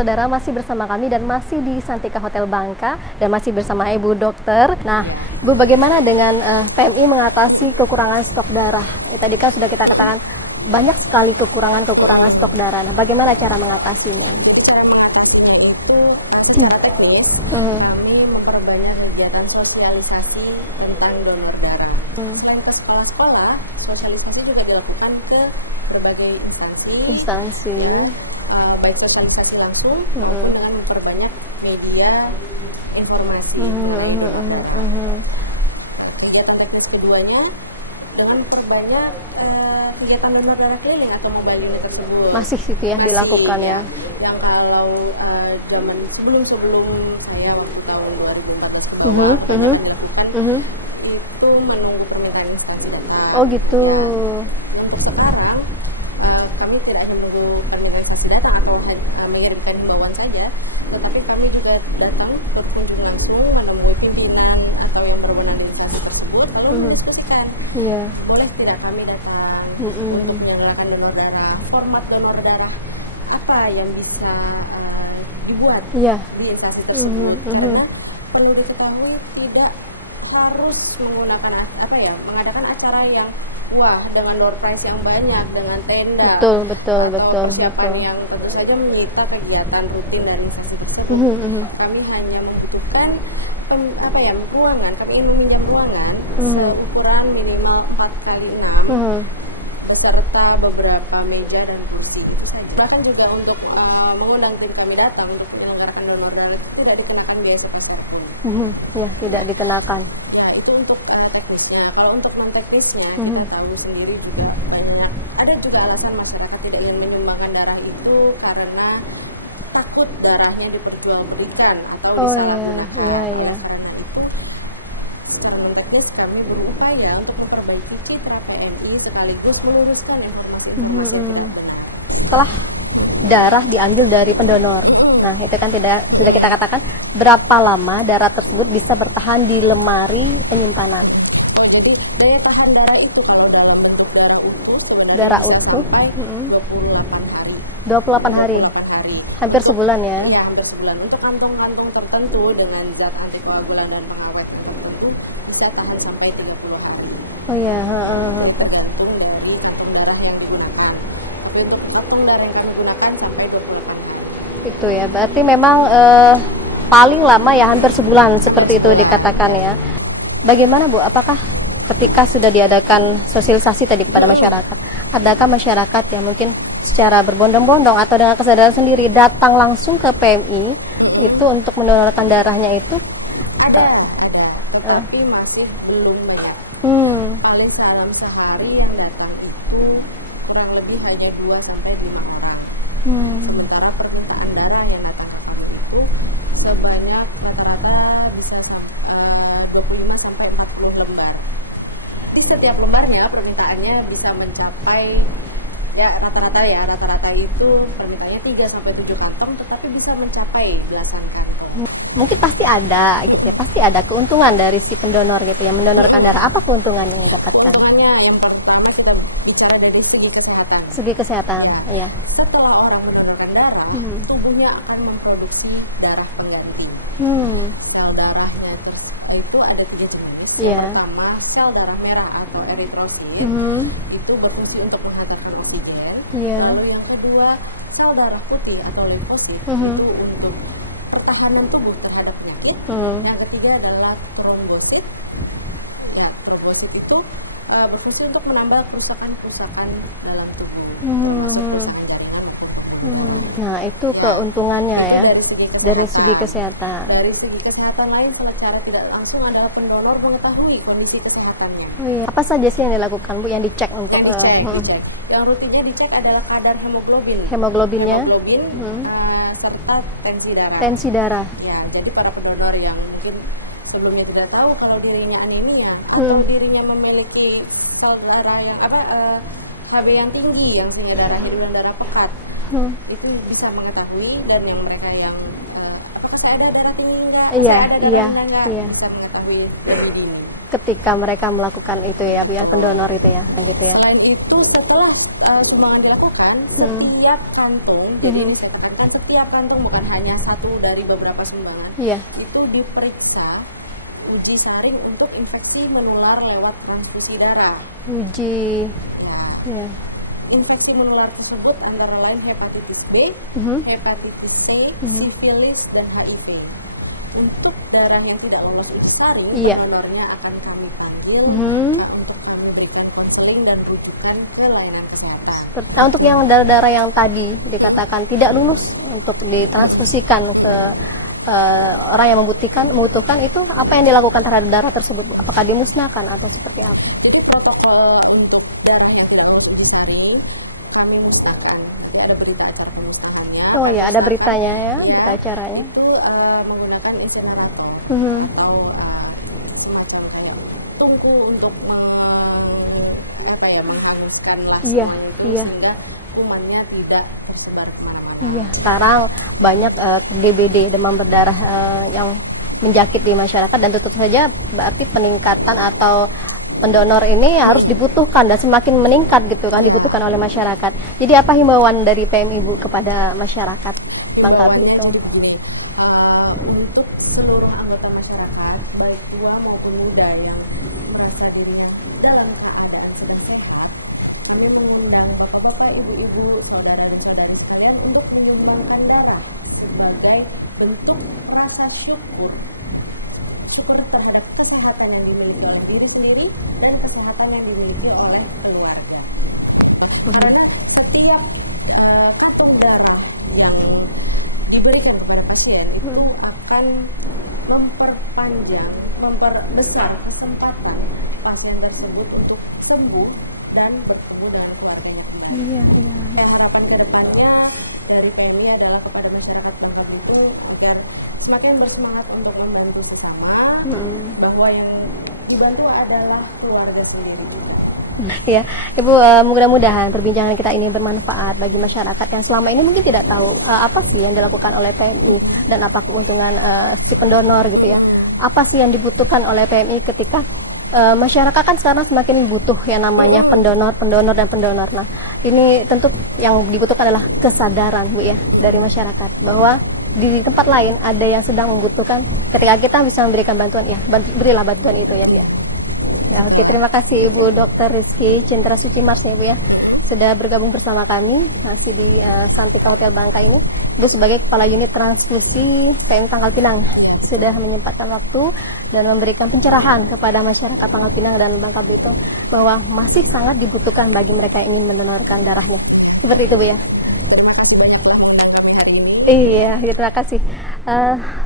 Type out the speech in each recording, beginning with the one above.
saudara masih bersama kami dan masih di Santika Hotel Bangka dan masih bersama Ibu Dokter. Nah, Bu, bagaimana dengan PMI mengatasi kekurangan stok darah? Tadi kan sudah kita katakan banyak sekali kekurangan stok darah. Nah, bagaimana cara mengatasinya? Untuk cara mengatasinya itu secara teknis, kami memperbanyak kegiatan sosialisasi tentang donor darah. Selain ke sekolah-sekolah, sosialisasi juga dilakukan ke berbagai instansi. Baik sosialisasi langsung maupun dengan memperbanyak media informasi. Kegiatan teknis keduanya dengan memperbanyak kegiatan donor darah keliling atau mobile unit tersebut. Masih itu ya dilakukan ya. Yang kalau zaman sebelum saya waktu tahun 2014 dilakukan itu menunggu permintaan instansi datang. Oh gitu. Untuk sekarang kami tidak menunggu permintaan instansi datang atau mengirimkan himbauan saja, tetapi kami juga datang berkunjung langsung menemui pimpinan atau yang berwenang di instansi tersebut lalu mendiskusikan boleh tidak kami datang untuk menyalurkan donor darah, format donor darah apa yang bisa dibuat di instansi tersebut. Karena perlu diketahui tidak harus menggunakan mengadakan acara yang dengan door prize yang banyak, dengan tenda, betul persiapan yang tentu saja menyita kegiatan rutin dari instansi tersebut. Kami hanya membutuhkan ruangan. Kami ingin meminjam ruangan ukuran minimal 4x6 beserta beberapa meja dan kursi itu saja. Bahkan juga untuk mengundang tim kami datang untuk menyelenggarakan donor darah tidak dikenakan biaya sebesar pun. Ya, tidak dikenakan. Ya, itu untuk teknisnya. Kalau untuk non teknisnya kita tahu sendiri juga banyak. Ada juga alasan masyarakat tidak ingin menyumbangkan darah itu karena takut darahnya diperjualbelikan atau disalahgunakan. Karena itu teknis kami berupaya untuk memperbaiki citra PMI sekaligus meluruskan informasi-informasi. Setelah darah diambil dari pendonor, nah itu kan sudah kita katakan berapa lama darah tersebut bisa bertahan di lemari penyimpanan? Jadi daya tahan darah itu kalau dalam bentuk darah utuh darah utuh sampai 28 hari. 28 hari. Hampir sebulan ya? Iya, hampir sebulan. Untuk kantong-kantong tertentu dengan zat antikoagulan dan pengawet tertentu bisa tahan sampai 30 hari. Oh iya, tergantung dari kantong darah yang digunakan. Tapi untuk kantong darah yang kami gunakan sampai 28 hari. Itu ya, berarti memang paling lama ya hampir sebulan seperti itu dikatakan ya. Bagaimana Bu, apakah ketika sudah diadakan sosialisasi tadi kepada masyarakat, adakah masyarakat yang mungkin secara berbondong-bondong atau dengan kesadaran sendiri datang langsung ke PMI itu untuk mendonorkan darahnya itu? Ada, tetapi masih belum banyak. Oleh dalam sehari yang datang itu kurang lebih hanya 2-5 orang. Sementara permintaan darah yang datang ke kami itu sebanyak rata-rata bisa 25-40 lembar. Di setiap lembarnya permintaannya bisa mencapai rata-rata itu permintaannya 3-7 kantong, tetapi bisa mencapai belasan kantong. Mungkin pasti ada gitu ya, pasti ada keuntungan dari si pendonor gitu yang mendonorkan darah. Apa keuntungan yang didapatkan? Keuntungannya yang pertama kita bicara dari segi kesehatan. Segi kesehatan, ya. Setelah orang mendonorkan darah, tubuhnya akan memproduksi darah pengganti. Sel darahnya itu ada 3 jenis. Pertama, sel darah merah atau eritrosit. Itu berfungsi untuk menghantarkan oksigen. Lalu yang kedua, sel darah putih atau limfosit itu untuk pertahanan tubuh terhadap penyakit. Yang ketiga adalah trombosit. Nah, trombosit itu berfungsi untuk menambah kerusakan dalam tubuh. Nah, itu keuntungannya ya. Dari segi kesehatan. Dari segi kesehatan lain secara tidak langsung adalah pendonor mengetahui kondisi kesehatannya. Oh iya. Apa saja sih yang dilakukan Bu, yang dicek untuk dicek. Yang rutinnya dicek adalah kadar hemoglobin. Hemoglobinnya? Serta tensi darah. Tensi darah. Ya, jadi para pendonor yang mungkin sebelumnya tidak tahu kalau dirinya anemia atau dirinya memiliki saudara yang HB yang tinggi, yang sehingga darahnya dengan darah pekat, itu bisa mengetahui. Dan yang mereka yang apakah saya ada darah tinggi enggak, Iya, saya ada iya, darah enggak, iya. bisa mengetahui dari dini. Ketika mereka melakukan itu ya, Bu ya, pendonor itu ya, gitu ya. Selain itu, setelah sumbangan dilakukan, setiap kantung, jadi saya tekankan setiap kantung, bukan hanya satu dari beberapa sumbangan, Iya. itu diperiksa uji saring untuk infeksi menular lewat transfusi darah. Uji. Nah, Iya. infeksi menular tersebut antara lain hepatitis B, hepatitis C, sifilis, dan HIV. Untuk darah yang tidak lolos uji saring, Iya. donornya akan kami panggil untuk kami berikan konseling dan rujukan ke layanan kesehatan. Nah, untuk yang darah-darah yang tadi dikatakan tidak lulus untuk ditransfusikan ke orang yang membutuhkan itu, apa yang dilakukan terhadap darah tersebut? Apakah dimusnahkan atau seperti apa? Jadi protokol untuk darah yang tidak lolos uji saring ini kami musnahkan. Jadi ada berita acara pemusnahannya. Oh ya, ada beritanya ya, berita acaranya. Itu menggunakan insinerator atau semacam kayak tungku untuk menghanguskan Iya, itu iya. sehingga kumannya tidak tersebar kemana-mana. Iya, sekarang banyak DBD, demam berdarah yang menjakit di masyarakat, dan tentu saja berarti peningkatan atau pendonor ini harus dibutuhkan dan semakin meningkat gitu kan, dibutuhkan oleh masyarakat. Jadi apa himbauan dari PMI Bu kepada masyarakat Bangka Belitung? Untuk seluruh anggota masyarakat, baik tua maupun muda yang merasa dirinya dalam keadaan sedang sehat, kami mengundang bapak-bapak, ibu-ibu, saudara-saudari sekalian untuk menyumbangkan darah sebagai bentuk rasa syukur terhadap kesehatan yang dimiliki oleh diri sendiri dan kesehatan yang dimiliki oleh keluarga. Karena setiap kantung darah yang diberikan kepada pasien itu akan memperbesar kesempatan pasien tersebut untuk sembuh dan bertemu dengan keluarganya kembali. Iya. Harapan kedepannya dari PMI adalah kepada masyarakat Bangka Belitung agar semakin bersemangat untuk membantu sesama, bahwa yang dibantu adalah keluarga sendiri. Ya, Ibu, mudah-mudahan perbincangan kita ini bermanfaat bagi masyarakat yang selama ini mungkin tidak tahu apa sih yang dilakukan oleh PMI dan apa keuntungan si pendonor gitu ya. Apa sih yang dibutuhkan oleh PMI ketika masyarakat kan sekarang semakin butuh yang namanya pendonor dan pendonor. Nah, ini tentu yang dibutuhkan adalah kesadaran Bu ya dari masyarakat bahwa di tempat lain ada yang sedang membutuhkan. Ketika kita bisa memberikan bantuan, ya berilah bantuan itu ya Bu ya. Ya, oke, terima kasih Ibu Dr. Rizky Cintra Suci Mars ya Bu ya, sudah bergabung bersama kami masih di Santika Hotel Bangka ini. Ibu sebagai Kepala Unit Transfusi PMI Pangkal Pinang sudah menyempatkan waktu dan memberikan pencerahan kepada masyarakat Pangkal Pinang dan Bangka Belitung bahwa masih sangat dibutuhkan bagi mereka yang ingin mendonorkan darahnya. Seperti itu Bu ya. Terima kasih banyak telah mengundang kami hari ini. Iya, terima kasih.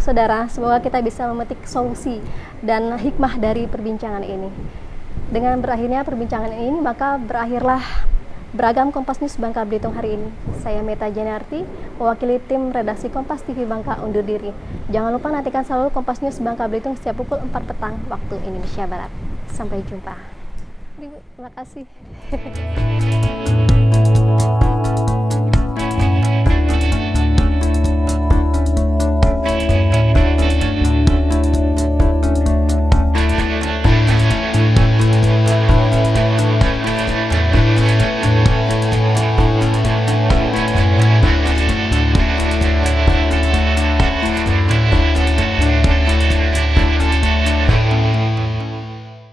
Saudara, semoga kita bisa memetik solusi dan hikmah dari perbincangan ini. Dengan berakhirnya perbincangan ini, maka berakhirlah beragam Kompas News Bangka Belitung hari ini. Saya Meta Janarti, mewakili tim redaksi Kompas TV Bangka undur diri. Jangan lupa nantikan selalu Kompas News Bangka Belitung setiap pukul 4 petang waktu Indonesia Barat. Sampai jumpa. Terima kasih.